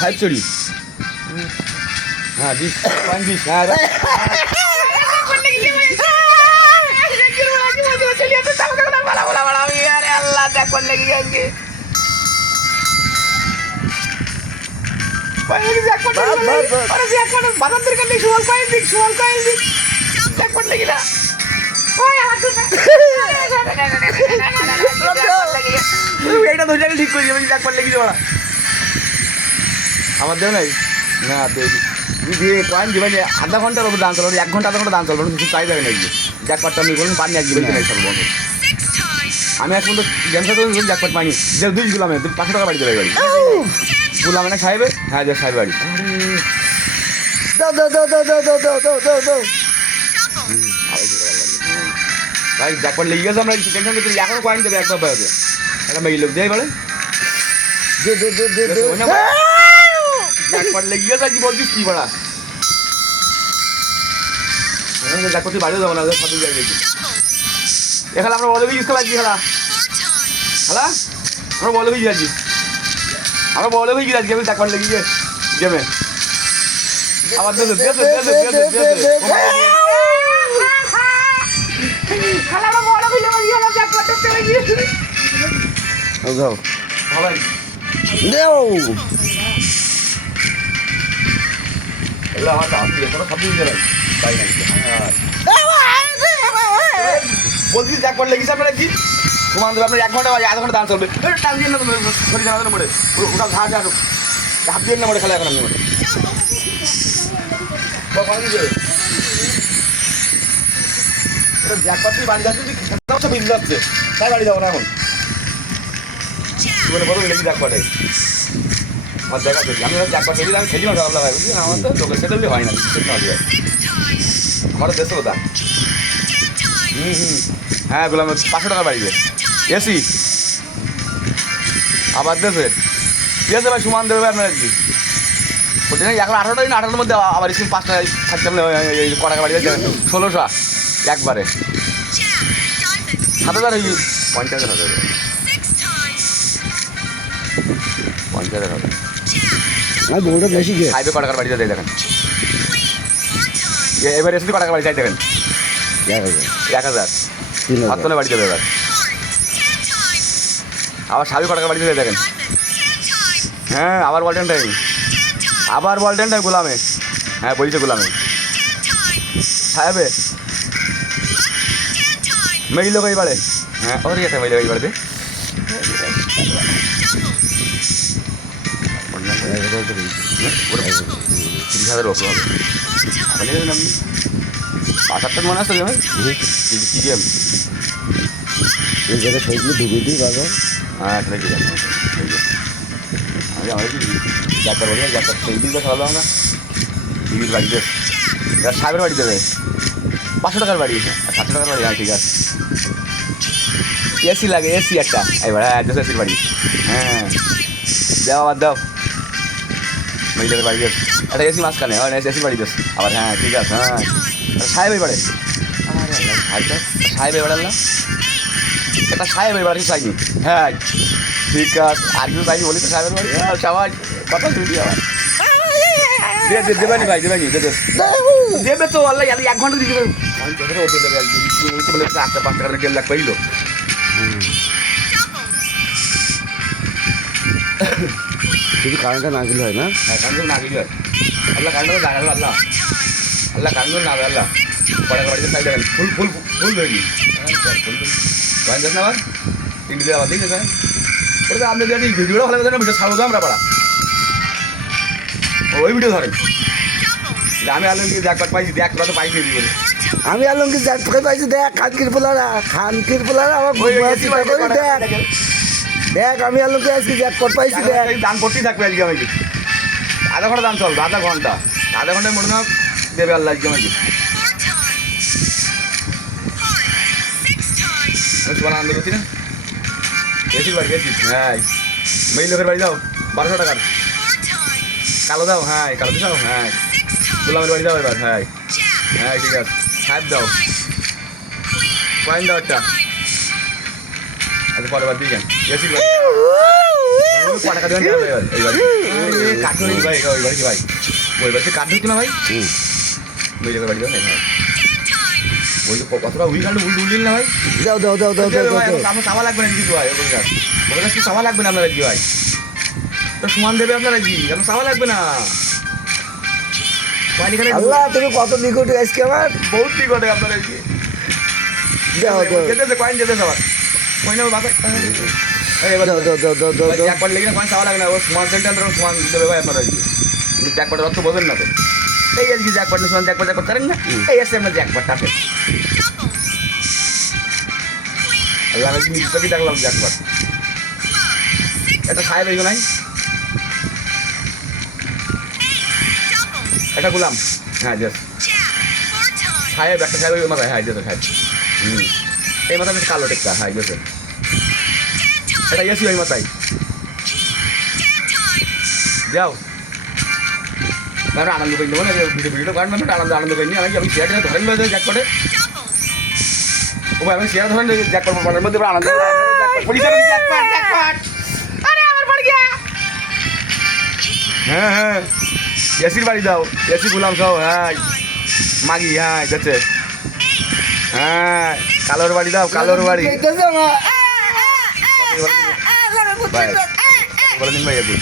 five চড়ি হ্যাঁ 20 point 20 হ্যাঁ এইটা ধরে ঠিক করে যাবে জ্যাকপট লেগে যাওয়া আমার দেও নাই না দিয়ে পয়েন্ট দিবেন আধা ঘন্টার উপর দান চলো 1 ঘন্টা আধা ঘন্টা দান চলো কিছু চাই যাবে নাকি জ্যাকপটটা আমি বলুন পানি এক দিবেন নাই সব বন্ধু আমি এখন তো গেম খেতে জ্যাকপট পাইনি যে 2 গুলামে 500 টাকা বাড়ি দেবে গাড়ি গুলামে না সাহেবে হ্যাঁ যে সাহেব বাড়ি দাও দাও দাও দাও দাও দাও দাও দাও দাও ভাই জ্যাকপট লেগে গেছে আমরা টেনশন করতে এখনো কয়েন দেবে একবার বাইরে একটা মেয়ে লোক দেয় বলে দে দে দে দে দে জ্যাকপট লেগে গেছে কি বলছিস কি বড়া জ্যাকপট বাড়ি যাবো না সব জায়গায় দেখি এখানে আমরা বলে ইউজ করা খেলা খেলা আমরা বলে ভিজি আছি আমরা বলে ভিজি আছি আমি জ্যাকপট লেগে গিয়ে গেমে আবার দে দে দে দে দে দে দে খালা আমরা বলে ভিজি গেল জ্যাকপট চলে গিয়েছে ও যাও ভাই দেও এলা হাত দিয়ে তোরা সব দিয়ে যাবে তাই না বলছি জ্যাকপট লেগেছে আপনারা কি ঘুমান দেবে আপনার 1 ঘন্টা বা আধা ঘন্টা দান চলবে টান দিয়ে না শরীর জানাতে পড়ে ওটা ঘাট ঘাট হাত দিয়ে না পড়ে খেলা এখন আমি জ্যাকপট বাড়ি যাচ্ছে বিল যাচ্ছে তাই বাড়ি যাবো না এখন জীবনে বড় লেগে জ্যাকপটে আমার দেখা দেখি আমি জ্যাকপট যদি আমি খেলি না ভাই বুঝলি আমার তো লোকের সেটা হয় না আমারও দেশে ওটা হ্যাঁ গুলাম 500 টাকা বাড়িবে এসি আবার দেশে ঠিক আছে ভাই সুমান দেবে আপনার কি বলছি না এখন 18টা দিন 18টার মধ্যে আবার স্কিম 5 টাকা থাকতে ক টাকা বাড়ি যাবে 1600 একবারে 7000 হয়ে 50,000 হবে 50,000 হবে আর বড়টা বেশি গিয়ে হাইবে ক টাকার বাড়ি যায় দেখেন এবার এসে ক টাকা বাড়ি যাই দেখেন 1000 হাতনে বাড়ি যাবে এবার আবার সাবি ক টাকা বাড়ি যাবে দেখেন হ্যাঁ আবার বলটেন টাইম আবার বলটেন টাইম গোলামে হ্যাঁ বলছে গোলামে সাহেবে মেয়ে লোক এই বাড়ে হ্যাঁ ওরই আছে মেয়ে লোক এই বাড়িতে 30,000 ওপর হবে আপনি আমি 5-8টা মনে আসতে যাবে কি গেম এই জায়গায় সইগুলো ডুবে দিই বাবা হ্যাঁ ঠিক আছে আমি আমার কি যাত্রা বলি যাত্রা সেই দিনটা খেলা না টিভির বাড়িতে সাহেবের বাড়ি দেবে 500 টাকার বাড়ি 700 টাকার বাড়ি হ্যাঁ ঠিক আছে এসি লাগে এসি একটা এবার হ্যাঁ এসির বাড়ি হ্যাঁ দাও আবার দাও মহিলাদের বাড়ি যাস একটা এসি মাঝখানে হয় না এসির বাড়ি যাস আবার হ্যাঁ ঠিক আছে হ্যাঁ সাহেব এবারে সাহেব এবার আল্লাহ এটা সাহেব এবারে চাইনি হ্যাঁ ঠিক আছে আর কিছু চাইনি বলি তো সাহেবের বাড়ি সবাই কথা শুনি আবার দেবেনি ভাই দেবেনি দেবে তো আল্লাহ 1 ঘন্টা দিয়ে দেবে বলে 4-5 টাকা গেল লাখ পাইল শুধু কারেন্টটা না গেলে হয় না হ্যাঁ কারেন্ট না গেলে হয় আল্লাহ কারেন্ট লাগাল আল্লাহ আল্লাহ কারেন্ট না আল্লাহ পরে বাড়িতে চাই দেবেন ফুল ফুল ফুল ধরি পয়েন্ট যাস না আবার 3 দিন আবার দেখে স্যার ওটা আপনি যদি ভিডিওটা ভালো করে ভিডিও ছাড়বো আমরা পাড়া ওই ভিডিও ধরেন আমি আলমগীর জ্যাকপট পাইছি দেখ তোরা তো পাইছি দিবেন আমি আলমগীর জ্যাকপট পাইছি দেখ খানকির পোলারা আমার দেখ দেখ আমি আলমগীর আজকে জ্যাকপট পাইছি দেখ দান করতেই থাকবে আজকে আমাকে আধা ঘন্টা দান চল আধা ঘন্টায় মনে হয় দেবে আল্লাহ আজকে আমাকে তোমার আনন্দ করছি না এসির বাড়ি গেছিস হ্যাঁ মেয়ে লোকের বাড়ি যাও 1200 টাকার কালো দাও হ্যাঁ কালো দাও হ্যাঁ গোলামের বাড়ি দাও এবার হ্যাঁ হ্যাঁ ঠিক আছে সাহেব দাও কয়েন দাও একটা আচ্ছা পরের বার দিয়ে যান এসির বাড়ি টাকা দেবেন এইবার কাঠ ধরে ভাই ওই বাড়ি কি ভাই ওই বাড়িতে কাঠ ধরতো না ভাই ওই জায়গায় বাড়ি দেবেন ওই কতটা উইল কাটলে উল্লিল না ভাই দাও দাও দাও দাও দাও দাও আমার চাওয়া লাগবে না কিছু ভাই ওদের কাছে কি চাওয়া লাগবে না আপনার কি ভাই তো সমান দেবে আপনারা কি আমার চাওয়া লাগবে না আল্লাহ তুমি কত নিকটে আজকে আমার বহুত নিকটে আপনারা কি দাও দাও যেতে কয়েন যেতে সবার কয়েন বাসায় দাও দাও দাও দাও দাও দাও জ্যাকপট লেগে কয়েন চাওয়া লাগে না ও সমান সেন্টার সমান দেবে ভাই আপনারা কি জ্যাকপটের অর্থ বোঝেন না তো এই আজকে জ্যাকপট সমান জ্যাকপট জ্যাকপট করেন না এই আসছে আপনার জ্যাকপটটা আছে আল্লাহ আমি কি দেখলাম জ্যাকপট এটা সাহেব এইগুলো নাই এটা গুলাম হ্যাঁ জাস সাহেব একটা সাহেব ওই মাথায় হ্যাঁ যেত সাহেব এই মাথায় কালো টেক্কা হ্যাঁ গেছে এটা গেছি ওই মাথায় যাও আমরা আনন্দ করি নেবো না ভিডিও কারণ আমি আনন্দ করিনি আমি শেয়ারটা ধরেন জ্যাকপটে ও ভাই আমি শেয়ার ধরেন জ্যাকপট পড়ার মধ্যে আনন্দ হ্যাঁ হ্যাঁ এসির বাড়ি দাও এসি গুলাম সব হ্যাঁ মাগি হ্যাঁ যাচ্ছে হ্যাঁ কালোর বাড়ি দাও কালোর বাড়ি বলে দিন ভাই একটু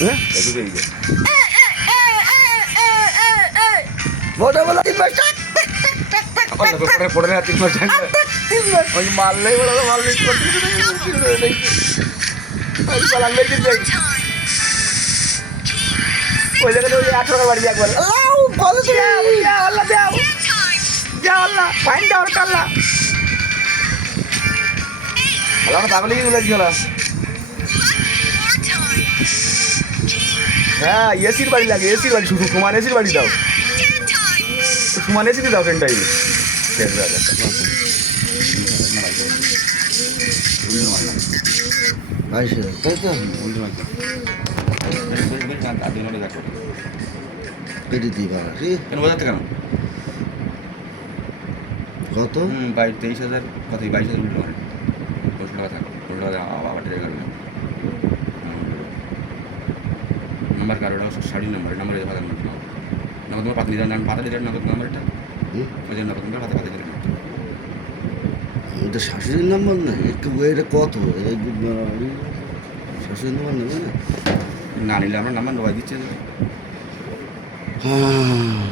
হ্যাঁ একটু এই যে পড়ে না 3 মাস ওই মারলেই বলো মারলে ওই জায়গাতে ওই 8 টাকা বাড়ি একবার পাগলি গেল হ্যাঁ এসির বাড়ি লাগে এসির বাড়ি শুধু সমান এসির বাড়ি দাও সমান এসি দাও সেন টাইমে তাই তো পেটে দিই বাবা কেন বোঝাতে কেন কত 23,000 কত 22,000 উল্টো মানে 200 টাকা থাকো 200 টাকা আবার টাকা নাম্বার কার্ডটা শাড়ি নাম্বার নাম্বার ভালো নাম্বার তোমার পাতলি দান পাতা দিলেন না নাম্বারটা ওই জন্য তোমার পাতা পাতা দিলেন এটা শাশুড়ির নাম্বার না একটু এটা কত শাশুড়ির নাম্বার নেবে না না নিলে আমরা নাম্বার নেওয়া দিচ্ছে হ্যাঁ